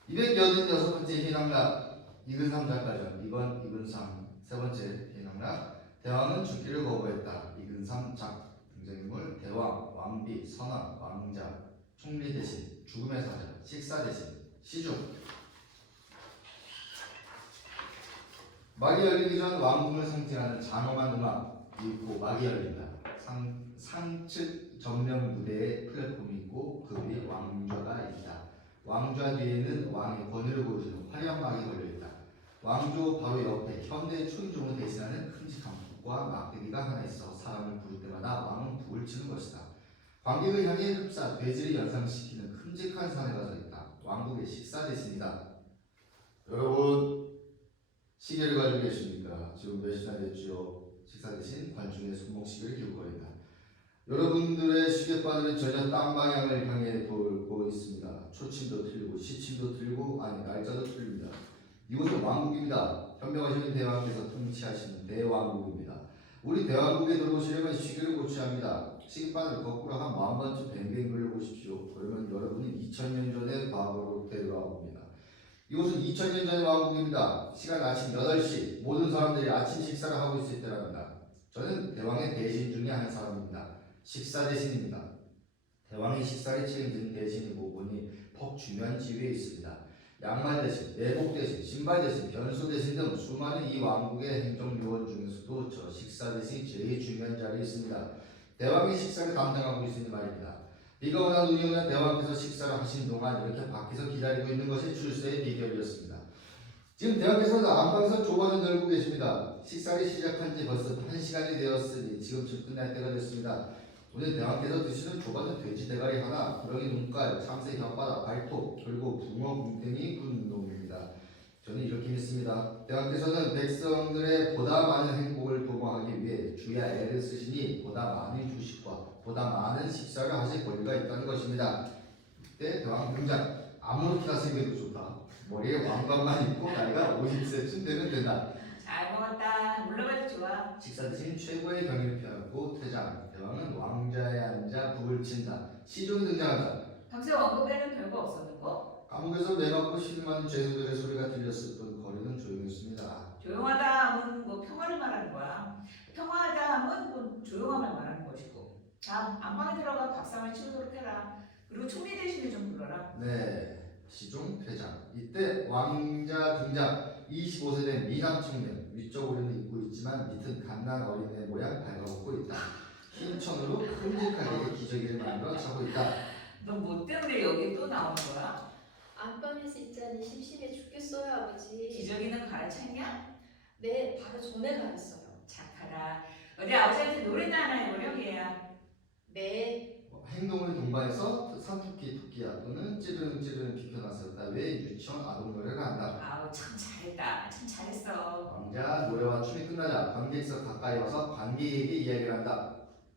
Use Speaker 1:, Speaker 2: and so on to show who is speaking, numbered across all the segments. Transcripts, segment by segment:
Speaker 1: 286번째 희낙락 이근삼 작가전 2번 이근삼. 세 번째 희낙락 대왕은 죽기를 거부했다. 이근삼 작. 등장인물 대왕, 왕비, 선왕, 왕자, 총리 대신, 죽음의 사자, 식사 대신, 시중. 막이 열리기 전 왕궁을 상징하는 장엄한 음악이 있고 막이 열린다. 상측 전면 무대에 플랫폼이 있고 그 위에 왕좌가 있다. 왕좌 뒤에는 왕의 권위를 보여주는 화려한 막이 걸려있다. 왕조 바로 옆에 현대 초인종을 대신하는 큼직한 북과 막대기가 하나 있어 사람을 부를 때마다 왕은 북을 치는 것이다. 관객을 향해 흡사 돼지를 연상시키는 큼직한 사내가 서 있다. 왕국의 식사 대신이다. 여러분 시계를 가지고 계십니까? 지금 몇 시나 됐죠? 식사 대신 관중의 손목시계를 기울거린다. 여러분들의 시계바늘은 전혀 딴 방향을 향해 돌고 있습니다. 초침도 틀리고 시침도 틀리고 아니 날짜도 틀립니다. 이곳은 왕국입니다. 현명하시는 대왕께서 통치하시는 대왕국입니다. 우리 대왕국에 들어오시려면 시계를 고쳐야 합니다. 시계바늘을 거꾸로 한 10,000번쯤 뱅뱅 돌려보십시오. 그러면 여러분은 2000년 전의 과거로 데려가 봅니다. 이곳은 2000년 전의 왕국입니다. 시간 아침 8시 모든 사람들이 아침 식사를 하고 있을 때랍니다. 저는 대왕의 대신 중에 한 사람입니다. 식사 대신입니다. 대왕의 식사를 책임지는 대신이고 보니 퍽 중요한 지위에 있습니다. 양말 대신, 내복 대신, 신발 대신, 변소 대신 등 수많은 이 왕국의 행정요원 중에서도 저 식사 대신이 제일 중요한 자리에 있습니다. 대왕의 식사를 담당하고 있으니 말입니다. 비가 오나 눈이 오나 대왕께서 식사를 하신 동안 이렇게 밖에서 기다리고 있는 것이 출세의 비결이었습니다. 지금 대왕께서는 안방에서 조반을 널고 계십니다. 식사를 시작한 지 벌써 1시간이 되었으니 지금쯤 끝날 때가 됐습니다. 오늘 대왕께서 드시는 조반은 돼지 대가리 하나, 구렁이 눈깔, 참새 혓바닥, 발톱, 그리고 붕어 뭉탱이 군 놈입니다. 저는 이렇게 믿습니다. 대왕께서는 백성들의 보다 많은 행복을 도모하기 위해 주야 애를 쓰시니 보다 많은 주식과 보다 많은 식사를 하실 권리가 있다는 것입니다. 이때 대왕 등장. 아무렇게나 생겨도 좋다. 머리에 왕관만 입고 나이가 50세쯤 되면 된다.
Speaker 2: 잘 먹었다. 물러가도 좋아.
Speaker 1: 식사 대신 최고의 경의를 표하고 퇴장. 대왕은 왕좌에 앉아 북을 친다. 시종이 등장한다.
Speaker 2: 당시 원고에는 별거 없었는고?
Speaker 1: 감옥에서 매맞고 신음하는 죄수들의 소리가 들렸을 뿐 거리는 조용했습니다.
Speaker 2: 조용하다 하면 뭐 평화를 말하는 거야. 평화하다 하면 뭐 조용함을 말하는 것이고. 자, 안방에 들어가 밥상을 치우도록 해라. 그리고 총리 대신에 좀 불러라.
Speaker 1: 네, 시종 퇴장. 이때 왕자 등장. 25세 된 미남 청년. 위쪽 옷은 입고 있지만 밑은 갓난 어린애 모양 밟아먹고 있다. 흰 천으로 큼직하게 기저귀를 만들어 차고 있다.
Speaker 2: 너 뭐 때문에 여기 또 나오는 거야?
Speaker 3: 안방에서 있자니 심심해 죽겠어요, 아버지.
Speaker 2: 기저귀는 갈아찼냐?
Speaker 3: 네, 바로 전에 가랬어요.
Speaker 2: 착하다. 어디 아버지한테 노래나 하나 해보려 얘야.
Speaker 3: 네,
Speaker 1: 행동을 동반해서 산토끼 토끼야 또는 찌르는 비켜놨었다. 왜 유치원 아동 노래를 한다.
Speaker 2: 아우 참 잘했다. 참 잘했어.
Speaker 1: 왕자 노래와 춤이 끝나자 관객석 가까이 와서 관객에게 이야기를 한다.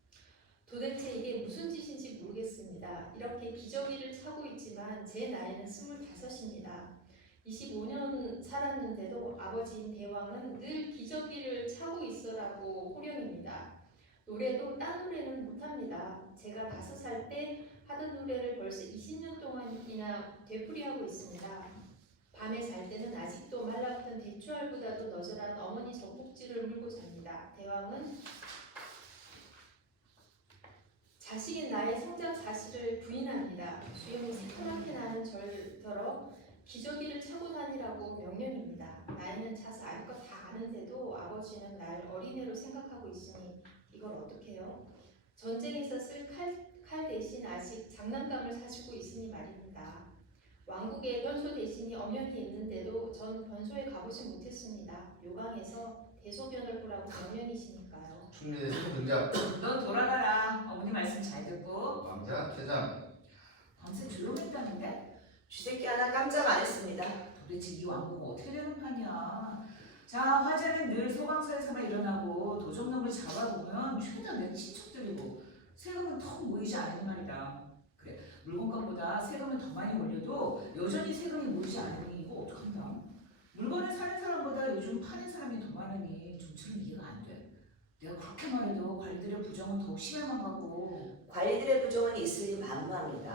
Speaker 3: 도대체 이게 무슨 짓인지 모르겠습니다. 이렇게 기저귀를 차고 있지만 제 나이는 25입니다. 25년 살았는데도 아버지인 대왕은 늘 기저귀를 차고 있어라고 호령입니다. 노래도 딴 노래는 못합니다. 제가 5살 때 하던 노래를 벌써 20년 동안이나 되풀이하고 있습니다. 밤에 잘 때는 아직도 말라붙은 대추알보다도 너절한 어머니 젖꼭지를 물고 잡니다. 대왕은 자식인 나의 성장 사실을 부인합니다. 주인이 새카맣게 나는 절더러 기저귀를 차고 다니라고 명령입니다. 나이는 차서 알 것 다 아는데도 아버지는 날 어린애로 생각하고 있으니 이걸 어떻게 해요? 전쟁에서 쓸 칼 대신 아직 장난감을 사주고 있으니 말입니다. 왕국에 변소 대신이 엄연히 있는데도 전 변소에 가보지 못했습니다. 요강에서 대소변을 보라고 명령이시니까요.
Speaker 1: 총리 대신 등장.
Speaker 2: 너 돌아가라. 어머니 말씀 잘 듣고.
Speaker 1: 왕자 퇴장.
Speaker 2: 밤새 조용했다는데?
Speaker 4: 쥐새끼 하나 깜짝 안 했습니다.
Speaker 2: 도대체 이 왕국은 어떻게 되는 판이야? 자, 화재는 늘 소방서에서만 일어나고 도적놈을 잡아보면 죄다 내 친척들이고 세금은 턱 모이지 않는 말이다. 그래, 물건값보다 세금은 더 많이 올려도 여전히 세금이 모이지 않으니 이거 어떡한다? 물건을 사는 사람보다 요즘 파는 사람이 더 많으니 좀처럼 이해가 안 돼. 내가 그렇게 말해도 관리들의 부정은 더욱 심해만 가고.
Speaker 4: 관리들의 부정은 있으니 반무합니다.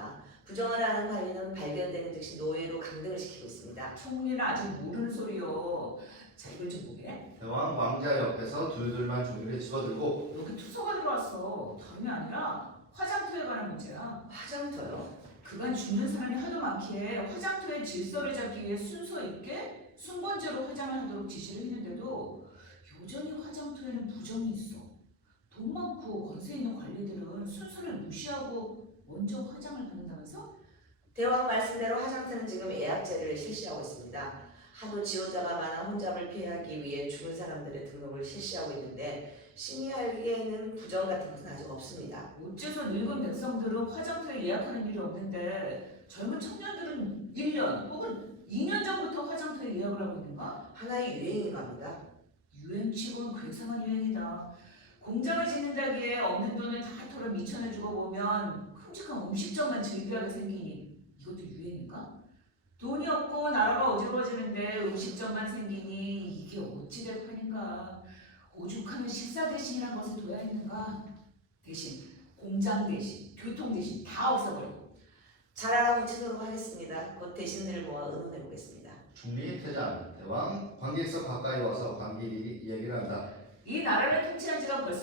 Speaker 4: 부정을 하는 관리는 발견되는 즉시 노예로 강등을 시키고 있습니다.
Speaker 2: 총리는 아직 모르는 소리요. 자, 이걸 좀 보게.
Speaker 1: 대왕 왕자 옆에서 둘둘만 종이를 집어들고
Speaker 2: 여기 투서가 들어왔어. 다름이 아니라 화장터에 관한 문제야.
Speaker 4: 화장터요?
Speaker 2: 그간 죽는 사람이 하도 많기에 화장터의 질서를 잡기 위해 순서 있게 순번제로 화장을 하도록 지시를 했는데도 여전히 화장터에는 부정이 있어. 돈 많고 권세 있는 관리들은 순서를 무시하고 먼저 화장을 받는다면서?
Speaker 4: 대왕 말씀대로 화장터는 지금 예약제를 실시하고 있습니다. 하도 지원자가 많아 혼잡을 피하기 위해 죽은 사람들의 등록을 실시하고 있는데 심의하기에는 부정 같은 것은 아직 없습니다.
Speaker 2: 어째서 늙은 백성들은 화장터에 예약하는 일이 없는데 젊은 청년들은 1년 혹은 2년 전부터 화장터에 예약을 하고 있는가?
Speaker 4: 하나의 유행인가 합니다.
Speaker 2: 유행치고는 괴상한 유행이다. 공장을 짓는다기에 없는 돈을 다 털어 미천해주고 보면 큼직한 음식점만 즐비하게 생기니 이것도 유행인가? 돈이 없고 나라가 어지러워지는데 음식점만 생기니 이게 어찌 될 판인가? 오죽하면 식사 대신이란 것을 둬야 했는가? 대신 공장 대신 교통 대신 다 없애버리고
Speaker 4: 잘 알아보치도록 하겠습니다. 곧 대신들을 모아 의논해 보겠습니다.
Speaker 1: 총리 퇴장. 대왕 관객석 가까이 와서 관객이 이야기를 한다.
Speaker 2: 이 나라를 통치한 지가 벌써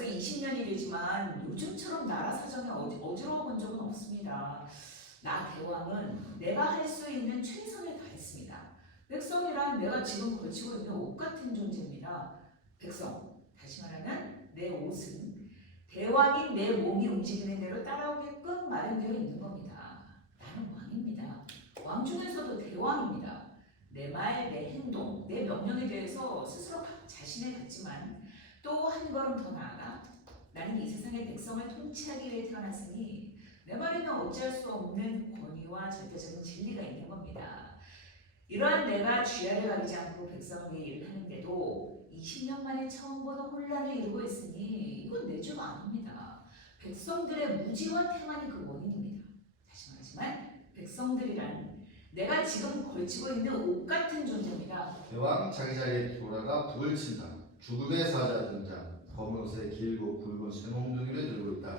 Speaker 2: 20년이지만 요즘처럼 나라 사정이 어지러워 본 적은 없습니다. 나 대왕은 내가 할 수 있는 최선을 다했습니다. 백성이란 내가 지금 걸치고 있는 옷 같은 존재입니다. 백성, 다시 말하면 내 옷은 대왕인 내 몸이 움직이는 대로 따라오게끔 마련되어 있는 겁니다. 나는 왕입니다. 왕 중에서도 대왕입니다. 내 말, 내 행동, 내 명령에 대해서 스스로 자신을 갖지만 또 한 걸음 더 나아가 나는 이 세상의 백성을 통치하기 위해 태어났으니 내 말에는 어찌할 수 없는 권위와 절대적인 진리가 있는 겁니다. 이러한 내가 쥐아를 가리지 않고 백성을 위해 일을 하는데도 20년 만에 처음 보는 혼란을 이루고 있으니 이건 내 죄가 아닙니다. 백성들의 무지와 태만이 그 원인입니다. 다시 말하지만 백성들이란 내가 지금 걸치고 있는 옷 같은 존재입니다.
Speaker 1: 대왕 자기 자리에 돌아가 북을 친다. 죽음의 사자 등장. 검은 옷에 길고 굵은 쇠몽둥이를 들고 있다.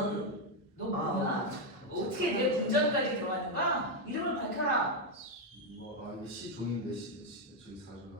Speaker 2: 너 뭐야? 어떻게 내 궁전까지 들어왔는가? 이름을 밝혀라.
Speaker 1: 이게 시종인데 저기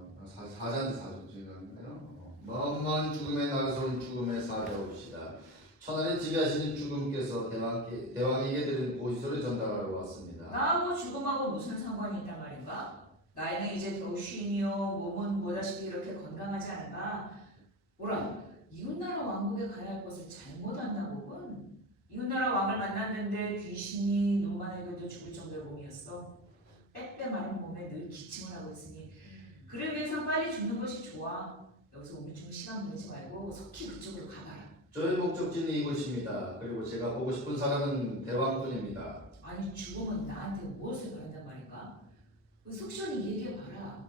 Speaker 1: 사자인데 사조 죄송한데요. 먼 죽음의 나르손 죽음의 사자옵시다. 천하를 지배하시는 죽음께서 대왕에게 드린 보시소를 전달하러 왔습니다.
Speaker 2: 나하고 죽음하고 무슨 상관이 있단 말인가? 나이는 이제 겨우 쉰이요 몸은 보다시피 이렇게 건강하지 않은가? 뭐라? 이웃나라 왕국에 가야 할 것을 잘못 안나 보군. 이웃나라 왕을 만났는데 귀신이 눈만 해도 죽을 정도의 몸이었어. 빼빼 마른 몸에 늘 기침을 하고 있으니 그를 위해선 빨리 죽는 것이 좋아. 여기서 우리 중 시간 보내지 말고 석희 그쪽으로 가봐라.
Speaker 1: 저희 목적지는 이곳입니다. 그리고 제가 보고 싶은 사람은 대왕뿐입니다.
Speaker 2: 아니 죽음은 나한테 무엇을 바란단 말인가? 그 석션이 얘기해봐라.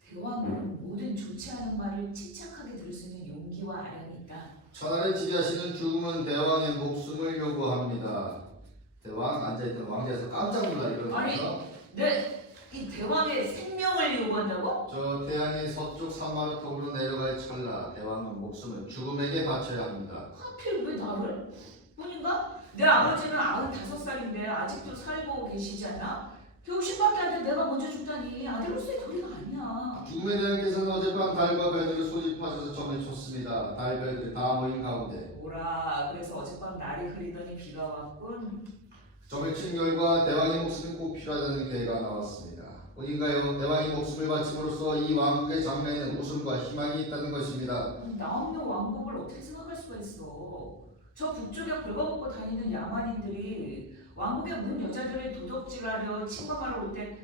Speaker 2: 대왕은 모든 좋지 않은 말을 침착하게 들을 수 있는 용기와 아량이 있다.
Speaker 1: 천하를 지배하시는 죽음은 대왕의 목숨을 요구합니다. 대왕 앉아있던 왕자에서 깜짝 놀라 일어나면서
Speaker 2: 이 대왕의 생명을 요구한다고?
Speaker 1: 저 태양이 서쪽 사마르턱으로 내려갈 찰나 대왕은 목숨을 죽음에게 바쳐야 합니다.
Speaker 2: 하필 왜 나를? 뿐인가? 내 아버지는 95살인데 아직도 살고 계시지 않나? 겨우 10밖에 안 돼 내가 먼저 죽다니 아들로서의 도리가 아니야.
Speaker 1: 죽음의 대왕께서는 어젯밤 달과 별들을 소집하셔서 점을 쳤습니다. 달 별들이 다 모인 가운데
Speaker 2: 뭐라 그래서 어젯밤 날이 흐리더니 비가 왔군.
Speaker 1: 점을 친 결과 대왕의 목숨이 꼭 필요하다는 계획가 나왔습니다. 어딘가요? 대왕의 목숨을 바침으로써 이 왕국의 장래에는 웃음과 희망이 있다는 것입니다.
Speaker 2: 나 없는 왕국을 어떻게 생각할 수가 있어. 저 북쪽에 벌거벗고 다니는 야만인들이 왕국의 문 여자들을 도둑질하려 침범하러 올 때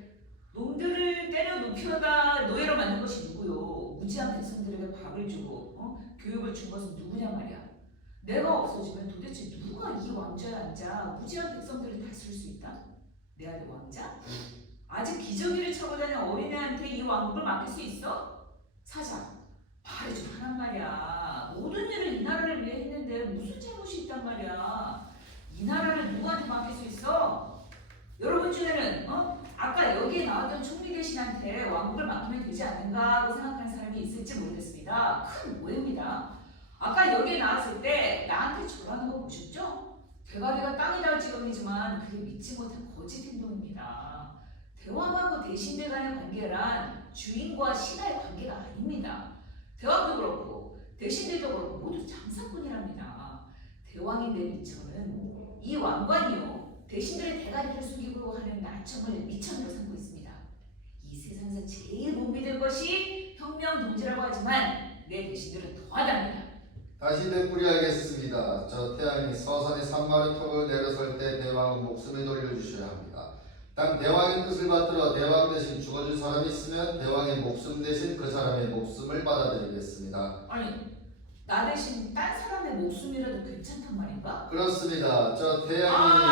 Speaker 2: 놈들을 때려 눕혀다 노예로 만든 것이 누구요? 무지한 백성들에게 밥을 주고 교육을 준 것은 누구냐 말이야. 내가 없어지면 도대체 누가 이 왕좌에 앉아 무지한 백성들을 다스릴 수 있다? 내 아들 왕자? 아직 기저귀를 차고 다니는 어린애한테 이 왕국을 맡길 수 있어? 사자, 말을 좀 하란 말이야. 모든 일을 이 나라를 위해 했는데 무슨 잘못이 있단 말이야. 이 나라를 누구한테 맡길 수 있어? 여러분 중에는 아까 여기에 나왔던 총리 대신한테 왕국을 맡기면 되지 않는가 하고 생각하는 사람이 있을지 모르겠습니다. 큰 오해입니다. 아까 여기에 나왔을 때 나한테 절하는 거 보셨죠? 대가리가 땅이 닿을 지경이지만 하지만 그게 믿지 못한 거짓 행동입니다. 대왕하고 대신들 간의 관계란 주인과 신하의 관계가 아닙니다. 대왕도 그렇고 대신들도 그렇고 모두 장사꾼이랍니다. 대왕인 내 미천은 이 왕관이요 대신들의 대가리를 숙이고 하는 나청을 미천으로 삼고 있습니다. 이 세상에서 제일 못 믿을 것이 혁명 동지라고 하지만 내 대신들은 더하답니다.
Speaker 1: 다시 되풀이 하겠습니다. 저 태양이 서산의 산마루턱을 내려설 때 대왕은 목숨을 돌려주셔야 합니다. 단 대왕의 뜻을 받들어 대왕 대신 죽어줄 사람이 있으면 대왕의 목숨 대신 그 사람의 목숨을 받아들이겠습니다.
Speaker 2: 아니 나 대신 딴 사람의 목숨이라도 괜찮단 말인가?
Speaker 1: 그렇습니다. 저 태양이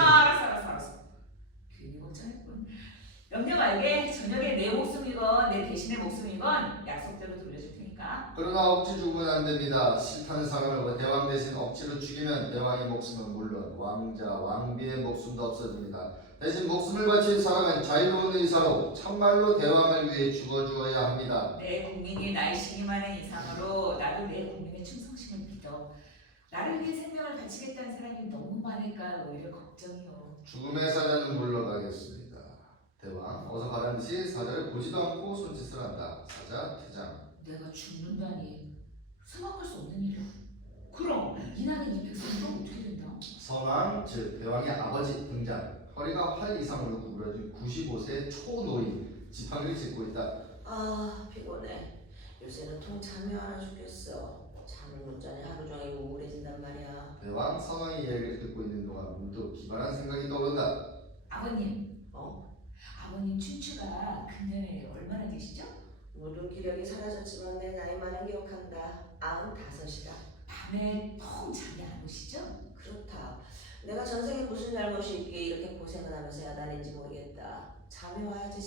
Speaker 2: 알았어. 괜히 걱정했군. 명령 알게 저녁에 내 목숨이건 내 대신의 목숨이건 약속대로 돌려줄 테니까.
Speaker 1: 그러나 억지 죽으면 안 됩니다. 싫다는 사람을 대왕 대신 억지로 죽이면 대왕의 목숨은 물론 왕자, 왕비의 목숨도 없어집니다. 대신 목숨을 바친 사람은 자유로운 의사로 참말로 대왕을 위해 죽어주어야 합니다.
Speaker 2: 내 국민이 날 신임하는 이상으로 나도 내 국민의 충성심을 믿어. 나를 위해 생명을 바치겠다는 사람이 너무 많을까 오히려 걱정이요.
Speaker 1: 죽음의 사자는 물러가겠습니다. 대왕 어서 가라는 듯이 사자를 보지도 않고 손짓을 한다. 사자 퇴장.
Speaker 2: 내가 죽는다니 생각할 수 없는 일이야. 그럼 이날의 이 백성은 어떻게 된다?
Speaker 1: 선왕 즉 대왕의 아버지 등장. 허리가 활 이상으로 구부러진 95세 초노인 지팡이를 짚고 있다.
Speaker 4: 아 피곤해. 요새는 통 잠이 안 와 죽겠어. 잠을 못 자니 하루 종일 우울해진단 말이야.
Speaker 1: 대왕 선왕의 이야기를 듣고 있는 동안 문득 기발한 생각이 떠오른다.
Speaker 2: 아버님.
Speaker 4: 어?
Speaker 2: 아버님 춘추가 근년에 얼마나 되시죠?
Speaker 4: 모든 기력이 사라졌지만 내 나이만은 기억한다. 95이다.
Speaker 2: 밤에 통 잠이 안 오시죠?
Speaker 4: 그렇다. 내가 전생에 무슨 잘못이 있기에 이렇게 고생을 하면서 야단인지 모르겠다. 잠이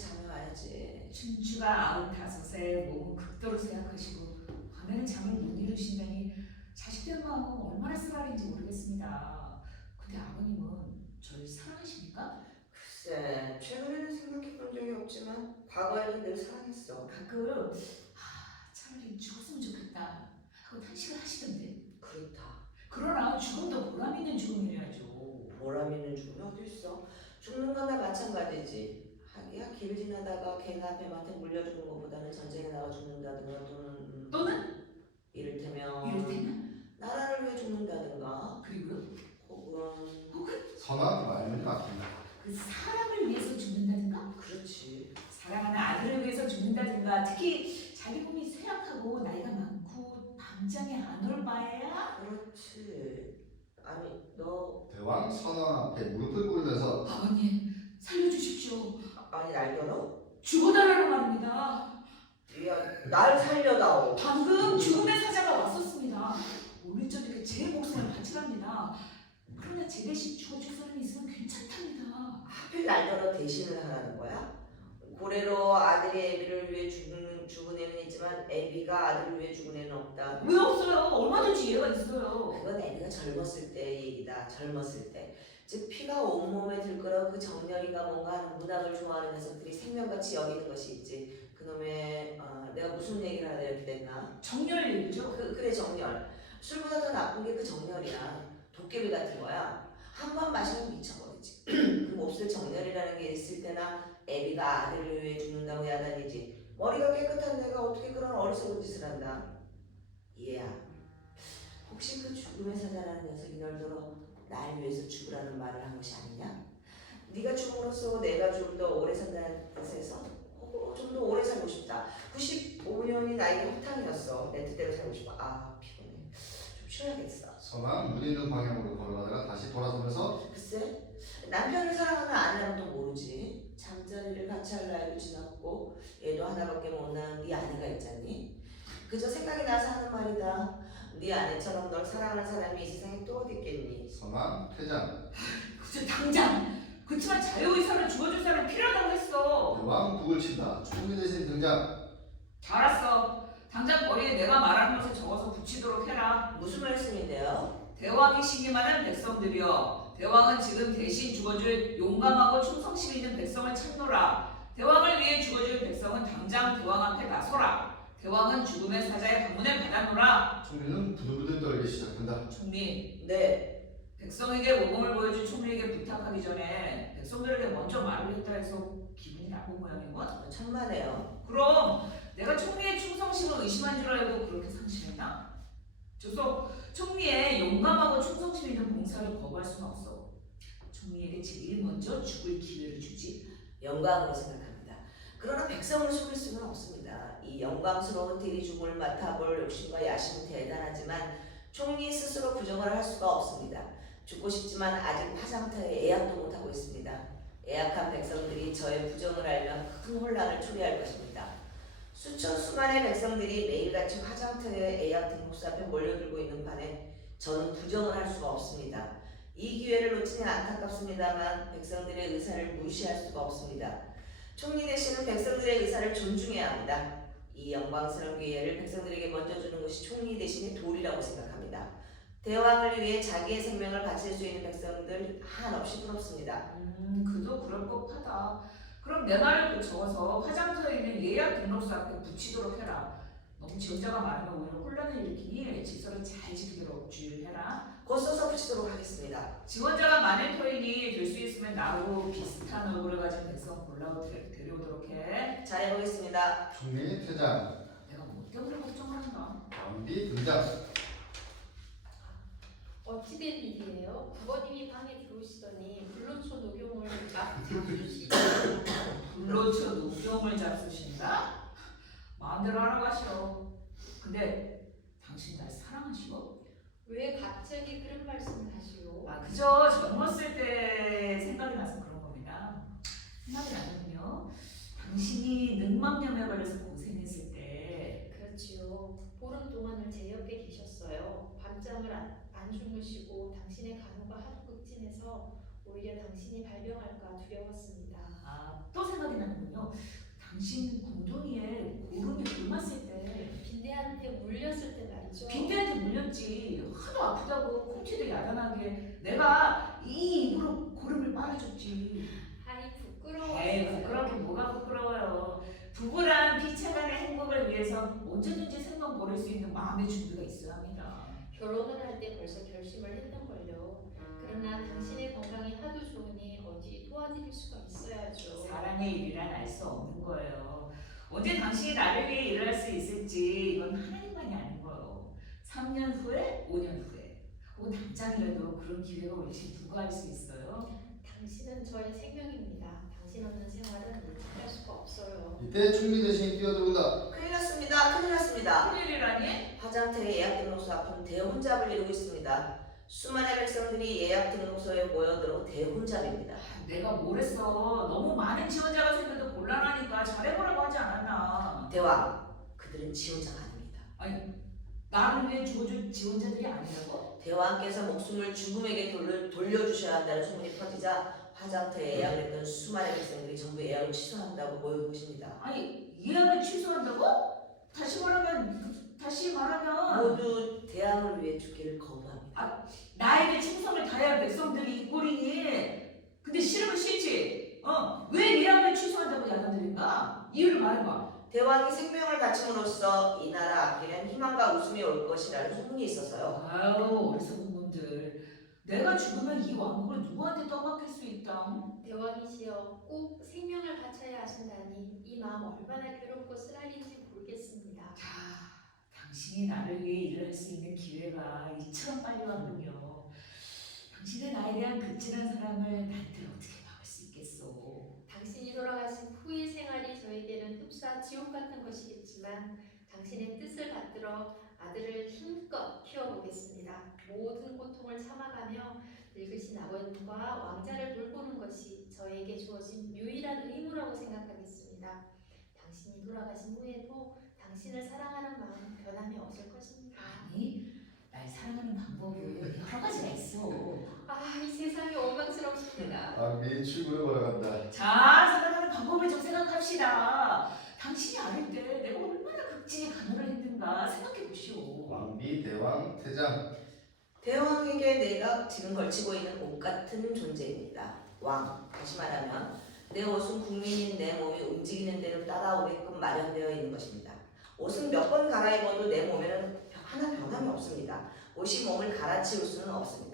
Speaker 4: 와야지.
Speaker 2: 춘추가 95세 몸은 극도로 쇠약하시고 밤에는 잠을 못 이루신다니 자식들 마음은 얼마나 쓰라린지 모르겠습니다. 근데 아버님은 저를 사랑하십니까?
Speaker 4: 글쎄, 최근에는 생각해본 적이 없지만 과거에는 늘 사랑했어.
Speaker 2: 가끔 차라리 죽었으면 좋겠다 하고 탄식을 하시던데.
Speaker 4: 그렇다.
Speaker 2: 그러나 죽음도 보람 있는 죽음이래야죠.
Speaker 4: 보람 있는 죽음이 어디 있어? 죽는 건 다 마찬가지지. 하기야 길 지나다가 개나 뱀한테 물려 죽는 것보다는 전쟁에 나가 죽는다든가 또는 이를테면 나라를 위해 죽는다든가
Speaker 2: 그리고요?
Speaker 4: 혹은
Speaker 1: 선왕 말문이 막힌다.
Speaker 2: 그 사람을 위해서 죽는다든가?
Speaker 4: 그렇지.
Speaker 2: 사랑하는 아들을 위해서 죽는다든가 특히 자기 몸이 쇠약하고 나이가 많고 당장에 안 올 바에야
Speaker 4: 그렇지. 아니 너
Speaker 1: 대왕 선왕 앞에 무릎을 꿇으면서
Speaker 2: 아버님 살려주십시오.
Speaker 4: 아니 날 겨뤄?
Speaker 2: 죽어달라는 말입니다.
Speaker 4: 야, 날 살려다오.
Speaker 2: 방금 죽음의 사자가 왔었습니다. 오늘 저녁에 제 목숨을 바치랍니다. 그러나 제 대신 죽어줄 사람이 있으면 괜찮답니다.
Speaker 4: 하필 날 겨뤄 대신을 하라는 거야? 고래로 아들이 애비를 위해 죽은 애는 있지만 애비가 아들을 위해 죽은 애는 없다.
Speaker 2: 왜 없어요? 얼마든지 이해가 있어요.
Speaker 4: 그건 애비가 젊었을 때의 얘기다. 젊었을 때. 즉 피가 온몸에 들끓어 그 정열이가 뭔가 하는 문학을 좋아하는 녀석들이 생명같이 여기는 것이 있지. 그놈의 내가 무슨 얘기를 하다 이렇게 됐나?
Speaker 2: 정렬 얘기죠?
Speaker 4: 그래 정열. 술보다 더 나쁜 게 그 정열이야. 도깨비 같은 거야. 한 번 마시면 미쳐버리지. 그 몹쓸 정열이라는 게 있을 때나 애비가 아들을 위해 죽는다고 야단이지. 머리가 깨끗한 내가 어떻게 그런 어리석은 짓을 한다. 얘야. 혹시 그 죽음의 사자라는 녀석이 널더러 날 위해서 죽으라는 말을 한 것이 아니냐? 네가 죽음으로써 내가 좀 더 오래 산다는 뜻에서 좀 더 오래 살고 싶다. 95년이 나이가 허탕이었어. 내 뜻대로 살고 싶어. 아 피곤해. 좀 쉬어야겠어.
Speaker 1: 선왕 문 있는 방향으로 걸어가다가 다시 돌아서면서
Speaker 4: 글쎄 남편을 사랑하는 아내라면 또 모르지. 잠자리를 같이 할 나이도 지났고 얘도 하나밖에 못 낳은 네 아내가 있잖니. 그저 생각이 나서 하는 말이다. 네 아내처럼 널 사랑하는 사람이 이 세상에 또 어디 있겠니.
Speaker 1: 선왕 퇴장.
Speaker 2: 그저 당장! 그치만 자유의사로 죽어줄 사람이 필요하다고 했어.
Speaker 1: 대왕 북을 친다. 총리 대신 등장.
Speaker 2: 잘했어. 당장 거리에 내가 말하는 것을 적어서 붙이도록 해라.
Speaker 4: 무슨 말씀인데요?
Speaker 2: 대왕이 신임하는 백성들이여, 대왕은 지금 대신 죽어줄 용감하고 충성심 있는 백성을 찾노라. 대왕을 위해 죽어줄 백성은 당장 대왕 앞에 나서라. 대왕은 죽음의 사자의 방문을 받아노라.
Speaker 1: 총리는 부들부들 떨기 시작한다.
Speaker 2: 총리,
Speaker 4: 네.
Speaker 2: 백성에게 모범을 보여준 총리에게 부탁하기 전에 백성들에게 먼저 말을 했다 해서 기분이 나쁜 모양이군.
Speaker 4: 천만에요.
Speaker 2: 그럼 내가 총리의 충성심을 의심한 줄 알고 그렇게 상심했나? 조석 총리의 용감하고 충성심 있는 봉사를 거부할 수는 없어. 총리에게 제일 먼저 죽을 기회를 주지.
Speaker 4: 영광으로 생각합니다. 그러나 백성을 속일 수는 없습니다. 이 영광스러운 대리중을 맡아볼 욕심과 야심은 대단하지만 총리 스스로 부정을 할 수가 없습니다. 죽고 싶지만 아직 화장터에 예약도 못하고 있습니다. 예약한 백성들이 저의 부정을 알면 큰 혼란을 초래할 것입니다. 수천 수만의 백성들이 매일같이 화장터에 예약 등록소 앞에 몰려들고 있는 판에 저는 부정을 할 수가 없습니다. 이 기회를 놓치니 안타깝습니다만 백성들의 의사를 무시할 수가 없습니다. 총리 되시는 백성들의 의사를 존중해야 합니다. 이 영광스러운 기회를 백성들에게 먼저 주는 것이 총리 대신의 도리라고 생각합니다. 대왕을 위해 자기의 생명을 바칠 수 있는 백성들 한없이 부럽습니다.
Speaker 2: 그도 그럴 법하다. 그럼 내 말을 적어서 화장터에 있는 예약 등록소 앞에 붙이도록 해라. 너무 지원자가 많으면 오히려 혼란을 일으키니 질서를 잘 지키도록 주의를 해라.
Speaker 4: 곧 써서 붙이도록 하겠습니다.
Speaker 2: 지원자가 많을 터이니 될 수 있으면 나하고 비슷한 얼굴을 가진 백성 골라 데려오도록 해.
Speaker 4: 잘해보겠습니다.
Speaker 1: 총리 퇴장.
Speaker 2: 내가 뭐 때문에 걱정하는가?
Speaker 1: 왕비 등장.
Speaker 3: 어찌된 일이에요? 부모님이 방에 들어오시더니 불로초 녹용을 막 잡수시죠.
Speaker 2: 불로초 녹용을 잡수신다? 마음대로 하라고 하시오. 근데 당신 날 사랑하시오?
Speaker 3: 왜 갑자기 그런 말씀을 하시오?
Speaker 2: 그저 젊었을 때 생각이 나서 그런 겁니다. 생각이 나면요. 당신이 늑막염에 걸려서 고생했을 때
Speaker 3: 그렇지요. 보름 동안을 제 옆에 계셨어요. 밤잠을 안 주무시고 당신의 간호가 하도 극진해서 오히려 당신이 발병할까 두려웠습니다.
Speaker 2: 또 생각이 나는군요. 당신 궁둥이에 고름이 굶었을 때
Speaker 3: 빈대한테 물렸을 때 말이죠.
Speaker 2: 빈대한테 물렸지. 하도 아프다고 콩튀도 야단하게 내가 이 입으로 고름을 빨아줬지.
Speaker 3: 아이 부끄러워.
Speaker 2: 에이 부끄럽게 뭐가 부끄러워요. 부부란 피차간의 행복을 위해서 언제든지 생명 버릴 수 있는 마음의 준비가 있어야 합니다.
Speaker 3: 결혼을 할 때 벌써 결심을 했던걸요. 그러나 당신의 건강이 하도 좋으니 어디 도와드릴 수가 있어야죠.
Speaker 2: 사랑의 일이란 알 수 없는 거예요. 언제 당신이 나를 위해 일을 할 수 있을지 이건 하나님만이 아는 거예요. 3년 후에, 5년 후에 혹은 당장이라도 그런 기회가 올지 누가 알 수 있어요?
Speaker 3: 당신은 저의 생명입니다. 당신 없는 생활은 할 수가 없어요.
Speaker 1: 이때 총리 대신이 뛰어들어온다.
Speaker 4: 큰일 났습니다. 큰일 났습니다.
Speaker 2: 큰일이라니?
Speaker 4: 화장터의 예약 등록소 앞은 대혼잡을 이루고 있습니다. 수많은 백성들이 예약 등록소에 모여들어 대혼잡입니다.
Speaker 2: 내가 뭘 했어. 너무 많은 지원자가 생겨도 곤란하니까 잘해보라고 하지 않았나.
Speaker 4: 대왕, 그들은 지원자가 아닙니다.
Speaker 2: 나를 위해 주어줄 지원자들이 아니라고?
Speaker 4: 대왕께서 목숨을 죽음에게 돌려주셔야 한다는 소문이 퍼지자 화장터에 예약을 했던 수많은 백성들이 전부 예약을 취소한다고 모여든 것입니다.
Speaker 2: 예약을 취소한다고? 다시 말하면
Speaker 4: 모두 대왕을 위해 죽기를 거부합니다.
Speaker 2: 나에게 충성을 다해야 할 백성들이 이 꼴이니. 근데 싫으면 싫지. 왜 예약을 취소한다고 야단들인가? 이유를 말해봐.
Speaker 4: 대왕이 생명을 바침으로써 이 나라 앞길엔 희망과 웃음이 올 것이라는 소문이 있어서요.
Speaker 2: 아유 어리석은 분들. 내가 죽으면 이 왕국을 누구한테 떠맡길 수 있다.
Speaker 3: 대왕이시여, 꼭 생명을 바쳐야 하신다니 이 마음 얼마나 괴롭고 쓰라린지 모르겠습니다.
Speaker 2: 당신이 나를 위해 일을 할 수 있는 기회가 이처럼 빨리 왔군요. 당신의 나에 대한 극진한 사랑을 나한테 어떻게 막을 수 있겠소?
Speaker 3: 당신이 돌아가신 후의 생활이 저에게는 흡사 지옥 같은 것이겠지만 당신의 뜻을 받들어 아들을 힘껏 키워보겠습니다. 모든 고통을 참아가며 늙으신 아버님과 왕자를 돌보는 것이 저에게 주어진 유일한 의무라고 생각하겠습니다. 당신이 돌아가신 후에도 당신을 사랑하는 마음 변함이 없을 것입니다.
Speaker 2: 아니, 날 사랑하는 방법이 여러 가지가 있어.
Speaker 3: 이 세상이 원망스럽습니다.
Speaker 1: 왕비 출구를 걸어간다.
Speaker 2: 자, 사랑하는 방법을 좀 생각합시다. 당신이 어릴 때 내가 얼마나 극진히 간호를 했는가 생각해 보시오.
Speaker 1: 왕비 대왕 퇴장.
Speaker 4: 대왕에게 내가 지금 걸치고 있는 옷 같은 존재입니다. 왕, 다시 말하면 내 옷은 국민인 내 몸이 움직이는 대로 따라오게끔 마련되어 있는 것입니다. 옷은 몇 번 갈아입어도 내 몸에는 하나 변함이 없습니다. 옷이 몸을 갈아치울 수는 없습니다.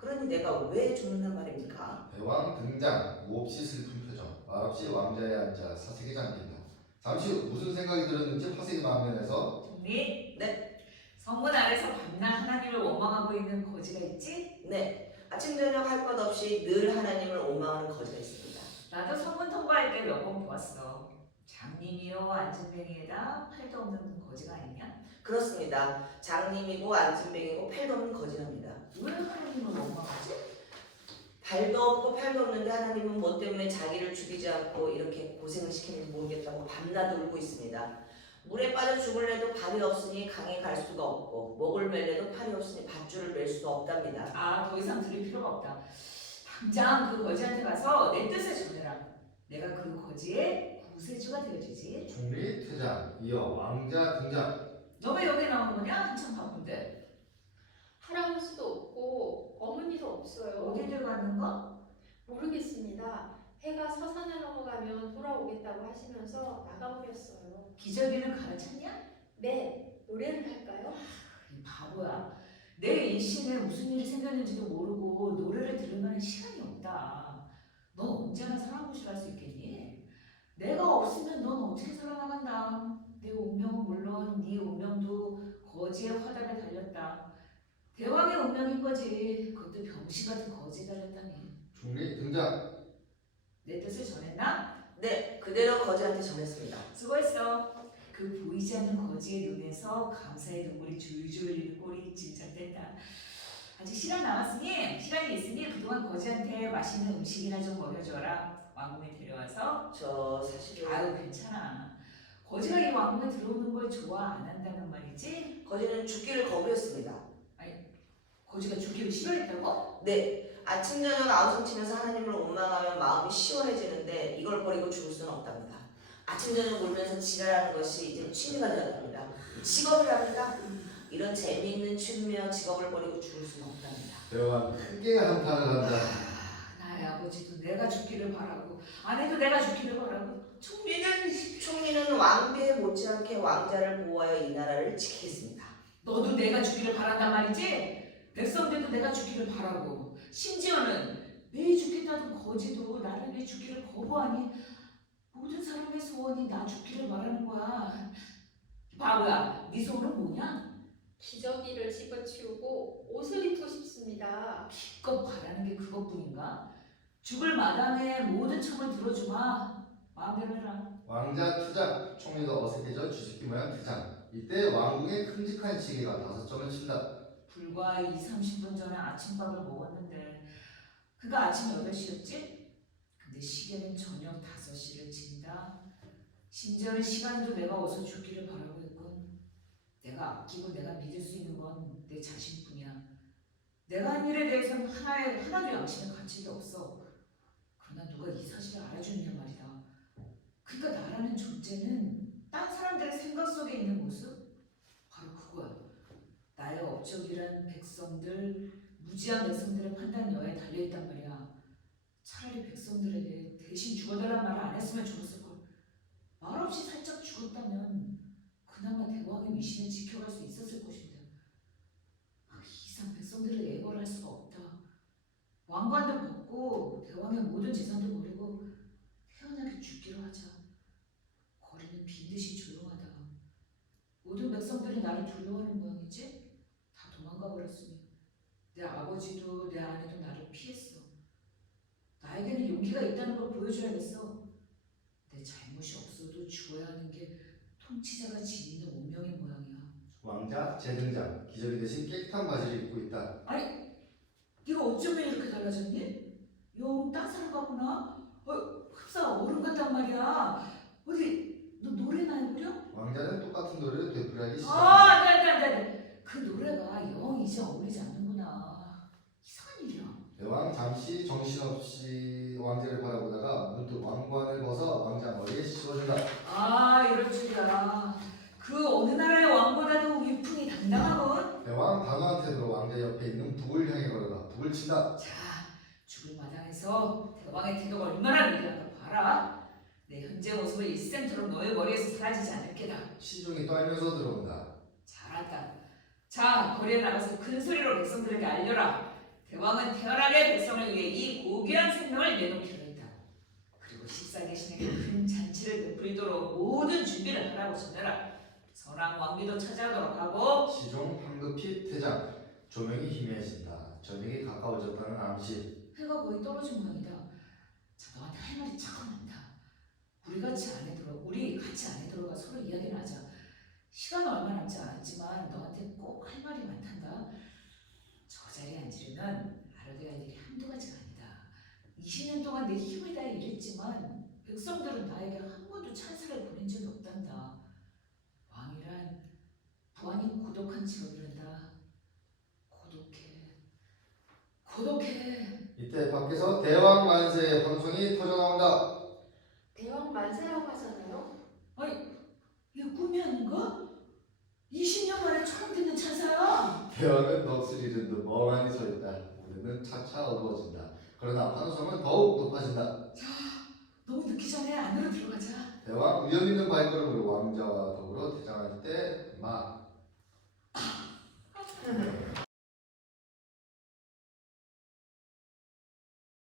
Speaker 4: 그러니 내가 왜 죽는단 말입니까?
Speaker 1: 대왕 등장. 몹시 슬픈 표정. 말없이 왕자에 앉아 사색에 잠긴다. 잠시 후 무슨 생각이 들었는지 화색이 망면해서
Speaker 2: 정리?
Speaker 4: 네.
Speaker 2: 성문 아래서 밤낮 하나님을 원망하고 있는 거지가 있지?
Speaker 4: 네, 아침 저녁 할 것 없이 늘 하나님을 원망하는 거지가 있습니다.
Speaker 2: 나도 성문 통과할 때 몇 번 보았어. 장님이요 안진뱅이에다 팔도 없는 거지가 아니냐?
Speaker 4: 그렇습니다. 장님이고 안진뱅이고 팔도 없는 거지랍니다.
Speaker 2: 왜 하나님을 원망하지?
Speaker 4: 발도 없고 팔도 없는데 하나님은 뭐 때문에 자기를 죽이지 않고 이렇게 고생을 시키는지 모르겠다고 밤낮 울고 있습니다. 물에 빠져 죽을래도 발이 없으니 강에 갈 수가 없고 목을 멜래도 팔이 없으니 밧줄을 멜 수가 없답니다.
Speaker 2: 아, 더 이상 들을 필요가 없다. 당장 그 거지한테 가서 내 뜻을 전해라. 내가 그 거지의 구세주가 되어주지.
Speaker 1: 총리 퇴장. 이어 왕자 등장.
Speaker 2: 너 왜 여기 나오는 거냐? 한참 바쁜데.
Speaker 3: 할아버지도 없고 어머니도 없어요.
Speaker 2: 어디들 갔는가?
Speaker 3: 모르겠습니다. 해가 서산을 넘어가면 돌아오겠다고 하시면서 나가버렸어요.
Speaker 2: 기저귀는 갈아찼냐?
Speaker 3: 네, 노래를 할까요?
Speaker 2: 이 바보야. 내 일신에 무슨 일이 생겼는지도 모르고 노래를 들을 만한 시간이 없다. 넌 언제나 사랑구실할 수 있겠니? 내가 없으면 넌 어떻게 살아나간다. 내 운명은 물론 네 운명도 거지의 화답에 달렸다. 대왕의 운명인 거지. 그것도 병신 같은 거지에 달렸다니.
Speaker 1: 총리 등장.
Speaker 2: 내 뜻을 전했나?
Speaker 4: 네, 그대로 거지한테 전했습니다.
Speaker 2: 수고했어. 그 보이지 않는 거지의 눈에서 감사의 눈물이 줄줄 흘리는 꼴이 진짜됐다. 아직 시간 남았으니 시간이 있으니 그동안 거지한테 맛있는 음식이나 좀 먹여줘라. 왕궁에 데려와서.
Speaker 4: 저 사실은
Speaker 2: 아유 괜찮아. 거지가 이 왕궁에 들어오는 걸 좋아 안 한다는 말이지?
Speaker 4: 거지는 죽기를 거부했습니다.
Speaker 2: 거지가 죽기를 싫어했다고?
Speaker 4: 네, 아침 저녁 아우성치면서 하나님을 원망하면 마음이 시원해지는데 이걸 버리고 죽을 수는 없답니다. 아침 저녁 울면서 지랄하는 것이 이제 취미가 되었답니다. 직업을 합니다. 이런 재미있는 취미와 직업을 버리고 죽을 수는 없답니다.
Speaker 1: 대왕 크게 한탄을 한다.
Speaker 2: 나의 아버지도 내가 죽기를 바라고 아내도 내가 죽기를 바라고
Speaker 4: 총리는 왕비에 못지않게 왕자를 보호하여 이 나라를 지키겠습니다.
Speaker 2: 너도 내가 죽기를 바란단 말이지? 백성들도 내가 죽기를 바라고 심지어는 왜 죽겠다던 거지도 나를 왜 죽기를 거부하니 모든 사람의 소원이 나 죽기를 바라는 거야. 바보야, 네 소원은 뭐냐?
Speaker 3: 기저귀를 집어치우고 옷을 입고 싶습니다.
Speaker 2: 기껏 바라는 게 그것뿐인가? 죽을 마당에 모든 청을 들어주마. 마음대로 해라.
Speaker 1: 왕자 투장. 총리가 어색해져 쥐새끼 모양 퇴장. 이때 왕궁의 큼직한 시계가 5점을 친다.
Speaker 2: 불과 20-30분 전에 아침밥을 먹었는데 그가 아침 8시였지? 근데 시계는 저녁 5시를 친다. 심지어는 시간도 내가 어서 죽기를 바라고 있군. 내가 아끼고 내가 믿을 수 있는 건 내 자신뿐이야. 내가 한 일에 대해서는 하나도 양심의 가치가 없어. 그러나 누가 이 사실을 알아주느냐 말이다. 그러니까 나라는 존재는 딴 사람들의 생각 속에 있는 모습? 바로 그거야. 나의 업적이란 백성들, 무지한 백성들의 판단 여하에 달려있단 말이야. 차라리 백성들에게 대신 죽어달란 말을 안 했으면 좋았을걸. 말없이 살짝 죽었다면 그나마 대왕의 미신을 지켜갈 수 있었을 것인데 이 이상 백성들을 애걸을 할 수가 없다. 왕관도 벗고 대왕의 모든 재산도 버리고 태연하게 죽기로 하자. 거리는 빈듯이 조용하다. 모든 백성들이 나를 두려워하는 모양이지? 다 도망가 버렸으니 내 아버지도 내 아내도 나를 피했어. 나에게는 용기가 있다는 걸 보여줘야겠어. 내 잘못이 없어도 죽어야 하는 게 통치자가 지니는 운명의 모양이야.
Speaker 1: 왕자 재등장. 기저귀 대신 깨끗한 바지를 입고 있다.
Speaker 2: 네가 어쩌면 이렇게 달라졌니? 영 딴 사람 같구나. 흡사 어른 같단 말이야. 어디 너 노래나 해보려?
Speaker 1: 왕자는 똑같은 노래를 되풀이하기 시작.
Speaker 2: 안돼. 그 노래가 영 이제 어울리지 않는구나. 이상한 일이야.
Speaker 1: 대왕 잠시 정신없이 왕자를 바라보다가 문득 왕관을 벗어 왕자 머리에 씌워준다.
Speaker 2: 이럴 줄이야. 그 어느 나라의 왕보다도 위풍이 당당하군.
Speaker 1: 대왕 단호한 태도로 왕자 옆에 있는 북을 향해 걸어가 북을 친다.
Speaker 2: 자, 죽을 마당에서 대왕의 태도가 얼마나 위대한가 봐라. 내 현재 모습을 일생토록 너의 머리에서 사라지지 않을 게다.
Speaker 1: 시중이 떨면서 들어온다.
Speaker 2: 잘한다. 자, 거리에 나가서 큰 소리로 백성들에게 알려라. 대왕은 태어나게 백성을 위해 이 고귀한 생명을 내놓기로 했다. 그리고 식사 대신에 큰 잔치를 베풀도록 모든 준비를 하라고 전해라. 선왕 왕비도 차지하도록 하고
Speaker 1: 시종 황급히 퇴장. 조명이 희미해진다. 저녁이 가까워졌다는 암시.
Speaker 2: 해가 거의 떨어진 모양이다. 자, 너한테 할 말이 참 많다. 우리 같이 안에 들어가 서로 이야기를 하자. 시간 얼마 남지 않았지만 너한테 꼭 할 말이 많단다. 저 자리에 앉으려면 알아둬야 할 일이 한두 가지가 아니다. 20년 동안 내 힘을 다해 일했지만 백성들은 나에게 한 번도 찬사를 보낸 적이 없단다. 왕이란 부안이 고독한 직업이란다. 고독해.
Speaker 1: 이때 밖에서 대왕 만세의 환송이 터져나온다.
Speaker 3: 대왕 만세라고 하잖아요.
Speaker 2: 이게 꿈이 아닌가? 20년 만에 처음 듣는 찬사야.
Speaker 1: 대왕은 넋을 잃은 듯 멍하니 서 있다. 우리는 차차 어두워진다. 그러나 환호성은 더욱 높아진다.
Speaker 2: 너무 늦기 전에 안으로 들어가자.
Speaker 1: 대왕 위험 있는 발걸음으로 왕자와 더불어 대장할 때 막